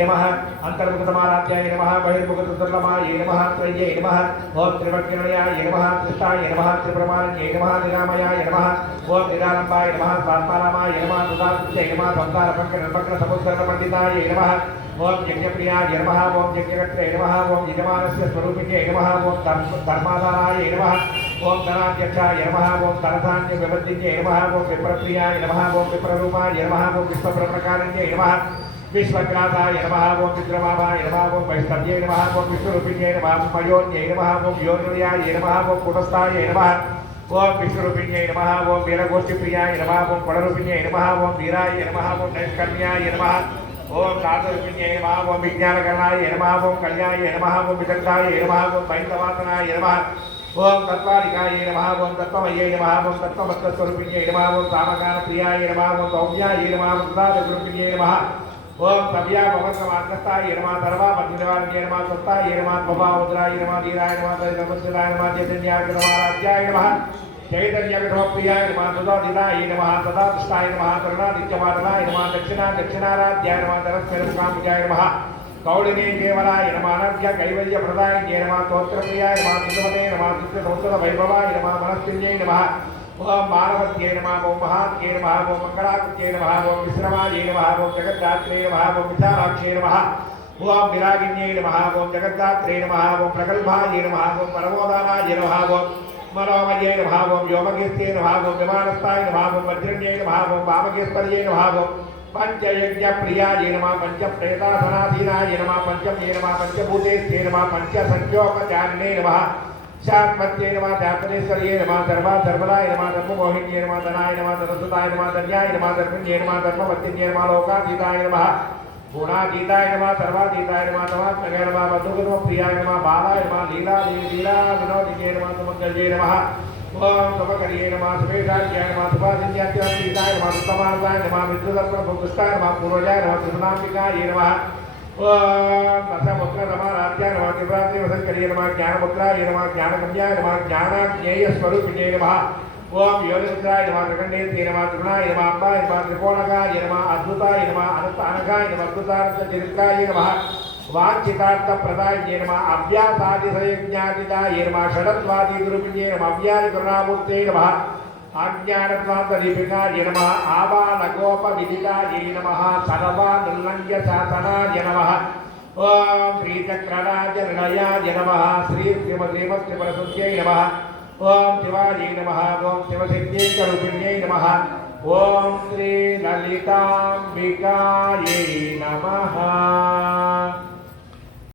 नमः अन्तर्मुखतमाराध्याय नमः बहिर्मुखतुर्लमाय नमः त्रय्ये नमः ॐ त्रिवक्किरणयाय नमः कृष्णाय नमः त्रिप्रमाणये नमः निरामयाय नमः ॐ निरालम्बाय नमः स्वात्मारामाय नमः सुधाकृत्यै नमः संसारपङ्कजपङ्कसमुत्सर्गपण्डिताय नमः ॐ यज्ञप्रियाय नमः ॐ यज्ञकर्त्रे नमः ॐ यजमानस्य स्वरूपिणे नमः ॐ धर्म धर्माधाराय नमः ॐ धनाध्यक्षाय नमः ॐ धनधान्यविवर्तिन्ये नमः ॐ विप्रप्रियाय नमः ॐ विप्ररूपाय नमः ॐ विश्वप्रकारिण्ये नमः विश्वग्रासाय नमः ओं विद्रमामाय नमः ओं वैष्णव्यै नमः ओं विश्वरूपिण्यै नमः ओं मयोन्यै नमः ओं योनिर्याय नमः ओं कुटस्थाय नमः ओम विश्वरूपिण्यै नमः ओम वीरगोष्ठिप्रियाय नमः ओम फलरूपिण्यै नमः ओम वीराय नमः ओम नैष्कर्म्याय नमः ओम नादरूपिण्यै नमः ओम विज्ञानकरणाय नमः ओम कल्याय नमः ओम विदग्धाय नमः ओम पैतवासनाय नमः ओम तत्वालिकाय नमः ओम तत्वमयै नमः ओम तत्त्वमत्तस्वरूपिण्यै नमः ओम तामकानप्रियाय नमः ओम सौम्याय नमः ओम सदागुरुपिण्यै नमः ఓం సవ్యా పవనమాగ్రస్తాయ నమ సర్వా మధ్యనివార్య నమ సత్తాయ నమ మహాముద్రాయ నమ ధీరాయ నమ నమస్కరాయ నమ చైతన్యాయ నమ రాజ్యాయ నమ చైతన్య ప్రియాయ సదా సుధాదిదాయ నమ కరుణా నమ కరుణాదిత్యమాతనాయ నమ దక్షిణా దక్షిణారాధ్యాయ నమ ధనస్వరూపాంబుజాయ నమ కౌళినే కేవలాయ నమ అనర్ఘ్య కైవల్య ప్రదాయ నమ స్తోత్రప్రియాయ నమ సుధమతే నమ నిత్య సంసద వైభవాయ నమ మనస్సున్యై నమ మానవత్యే నమ ఓం మహాత్యే నమ ఓం మంగళాకృత్యే నమ ఓం విశ్రమాయే నమ ఓం జగద్ధాత్రే నమ ఓం విశాలాక్షే నమ ఓం విరాగిన్యే నమ ఓం జగద్ధాత్రే నమ ఓం ప్రగల్భాయే నమ ఓం పరమోదానాయ నమ ఓం మనోమయే నమ ఓం యోమగీర్తే నమ ఓం విమానస్థాయ నమ ఓం వజ్రన్యే నమ ఓం వామగీర్పర్యే నమ ఓం పంచయజ్ఞ ప్రియాయ నమ పంచ ప్రేతాసనాధీనాయ నమ పంచమే నమ పంచభూతేస్తే నమ పంచ సంఖ్యోపచారిణే నమ శాత్మత్యే నమ ధ్యాపనేశ్వర్యే నమ ధర్మా ధర్మదాయ నమ ధర్మమోహిన్యే నమ ధనాయ నమ ధనసుతాయ నమ ధన్యాయ నమ ధర్మణ్యే నమ ధర్మవత్యన్యే నమ లోకాతీతాయ నమ గుణాతీతాయ నమ సర్వాతీతాయ నమ తమాత్మగే నమ మధుగమ ప్రియాయ నమ బాలాయ నమ లీలా లీలా వినోదిన్యే నమ సుమంగళ్యే నమ ఓం సమకర్యే నమ సుమేషాఖ్యాయ నమ సుభాసిన్యాత్యాతీతాయ నమ సుతమాసాయ నమ విద్యుదప్రభుష్టాయ నమ పూర్వజాయ నమ త్రిపుణాంబికాయ నమ ఓం దశముద్ర నమారాధ్యాయ నమ నమ జ్ఞానముద్రాయ నమ జ్ఞానగమ్యాయ నమ జ్ఞానాజ్ఞేయ స్వరూపిణే నమ ఓం యోగముద్రాయ నమ త్రికండేత్యే నమ త్రిగుణాయ నమ అంబాయ నమ త్రికోణకాయ నమ అద్భుతాయ నమ అనంత నమ అద్భుతానంత చరిత్రాయ నమ వాంఛితార్థ ప్రదాయ నమ అభ్యాసాదిసయజ్ఞాదిదాయ నమ షడత్వాది గురుపిణ్యే నమ అవ్యాది కరుణామూర్తే నమ అజ్ఞానత్వాంతదీపికాయ నమ ఆబాలగోప విదితాయ నమ సర్వానుల్లంఘ్య శాసనాయ నమ ఓం శ్రీచక్రరాజ నిలయాయ నమ శ్రీ శ్రీమశ్రీమశ్రీమరసుద్యై నమ ఓం శివాజీ నమ ఓం శివశక్తీకరూపిణ్యై నమ ఓం శ్రీ లలితాంబికాయై నమ.